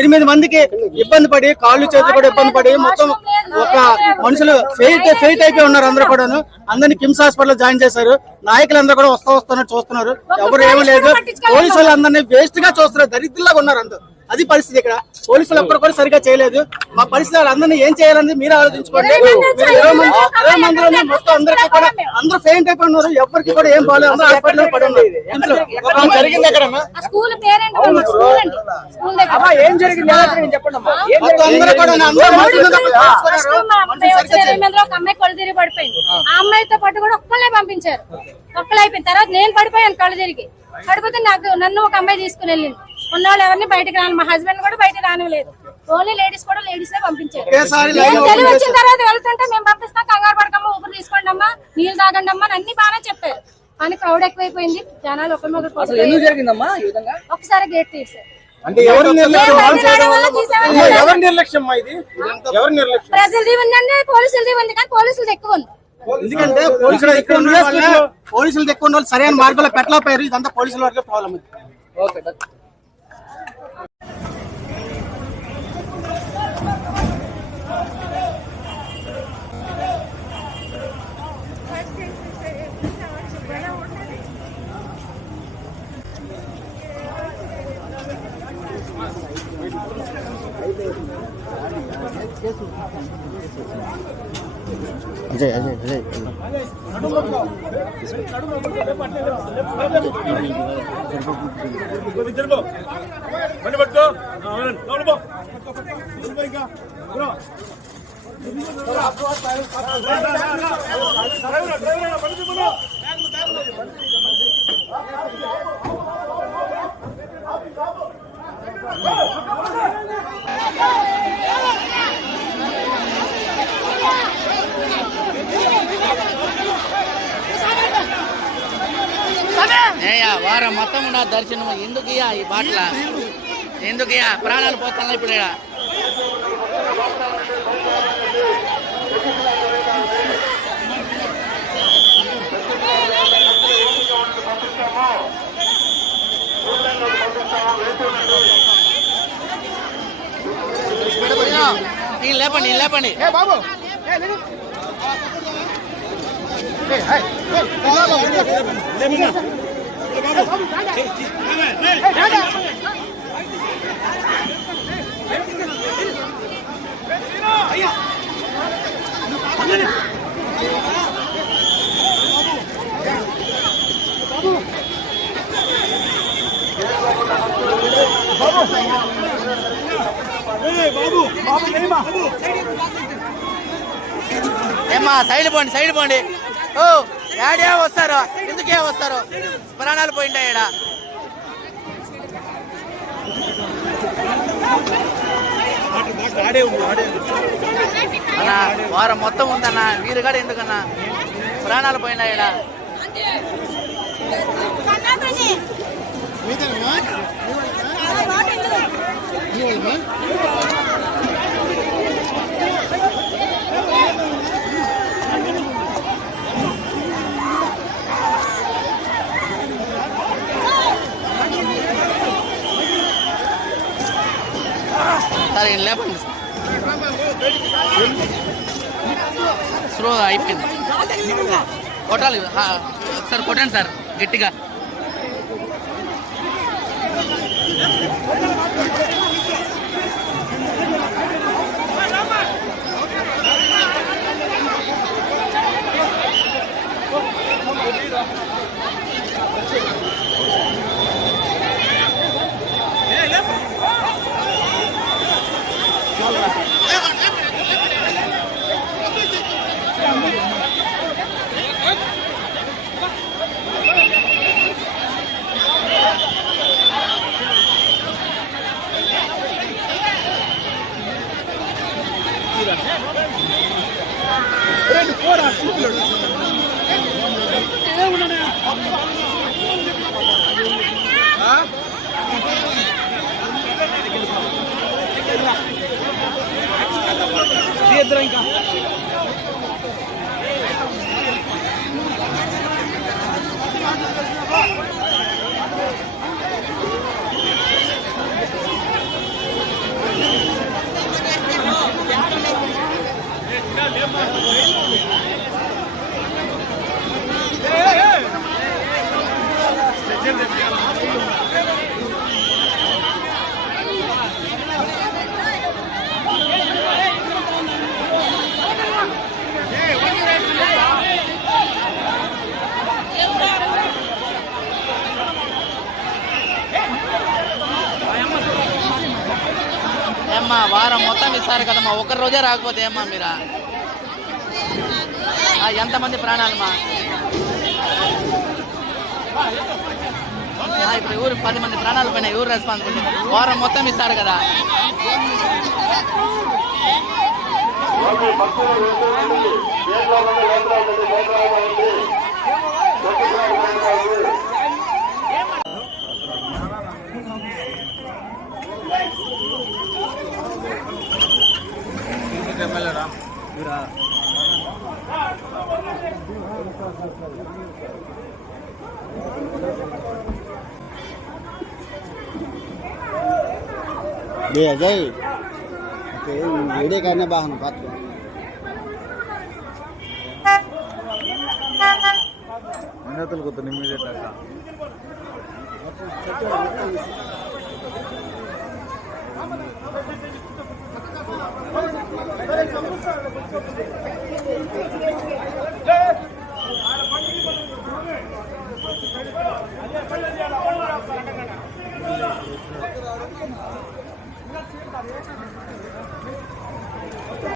ఎనిమిది మందికి ఇబ్బంది పడి కాళ్ళు చేతులు కూడా ఇబ్బంది పడి మొత్తం ఒక మనుషులు ఫెయిట్ అయిపోయి ఉన్నారు. అందరూ కూడా అందరినీ కిమ్స్ హాస్పిటల్ జాయిన్ చేశారు. నాయకులందరూ కూడా వస్తున్నారు చూస్తున్నారు. ఎవరు ఏమీ లేదు. పోలీసులు అందరినీ వేస్ట్ గా చూస్తున్నారు. దరిద్రులాగా ఉన్నారు అందరూ. అది పరిస్థితి. ఇక్కడ పోలీసులు ఎప్పుడు కూడా సరిగా చేయలేదు. మా పరిస్థితి అందరినీ ఏం చేయాలని మీరు ఆలోచించుకోండి. 20 మందిలోనే మొత్తం అందరికీ కూడా అందరూ ఫెయింట్ అయిపోయి ఉన్నారు. ఎవరికి కూడా ఏం బాగాలేదు. అందరూ హాస్పిటల్ పడి ఉన్నారు. జరిగింది ఎక్కడ ఏం జరిగింది చెప్పండి. అందరూ కూడా అమ్మాయి కళ్ళు తిరిగి పడిపోయింది. ఆ అమ్మాయితో పాటు కూడా ఒక్కళ్ళే పంపించారు. ఒక్కళ్ళు అయిపోయిన తర్వాత నేను పడిపోయాను. కళ్ళు తిరిగి పడిపోతే నన్ను ఒక అమ్మాయి తీసుకుని వెళ్ళింది. ఉన్నవాళ్ళు ఎవరిని బయటకు రాను. మా హస్బెండ్ కూడా బయట రానివ్వలేదు. ఓన్లీ లేడీస్ కూడా లేడీస్ పంపించారు. తెలివి వచ్చిన తర్వాత వెళ్తుంటే మేము పంపిస్తాం, కంగారు పడకమ్మా, ఊపిరి తీసుకోండి అమ్మా, నీళ్ళు తాగండి అమ్మా అన్ని బాగానే చెప్పారు. కానీ క్రౌడ్ ఎక్కువైపోయింది. జనాలు ఒకసారి గేట్ తీసారు. ప్రజలది ఉందండి, పోలీసులది ఉంది. కానీ పోలీసులది ఎక్కువ ఉంది. ఎందుకంటే పోలీసులు ఎక్కువ ఉన్న వాళ్ళు సరైన మార్గంలో పెట్టలేకపోయారు. ఇదంతా పోలీసుల వరకే ప్రాబ్లం. అజయ్ అజయ్ అజయ్ వారం మొత్తం ఉన్న దర్శనం ఎందుకయ్యా ఈ బాటల ఎందుకయ్యా ప్రాణాలు పోతున్నా ఇప్పుడు నేను లేపండి లేపండి బాబు ఏమ్మా సైడ్ పోండి ఓ యాడే వస్తారు ఎందుకే వస్తారు ప్రాణాలు పోయింటా ఈడ అన్నా వారం మొత్తం ఉందన్నా మీరు కూడా ఎందుకన్నా ప్రాణాలు పోయిందా ఈడ సార్ ఈయన లేపండి స్లో అయిపోయింది కొట్టాలి సార్ కొట్టండి సార్ గట్టిగా ఇంకా ఏమ్మా వారం మొత్తం ఇస్తారు కదమ్మా ఒక్క రోజే రాకపోతే ఏమ్మా మీరా ఎంతమంది ప్రాణాలమ్మా ఇప్పుడు ఎవరు 10 మంది ప్రాణాల పైన ఎవరు రెస్పాన్సిబిలిటీ వారం మొత్తం ఇస్తారు కదా अजय वीडियो करने बाहर बात कर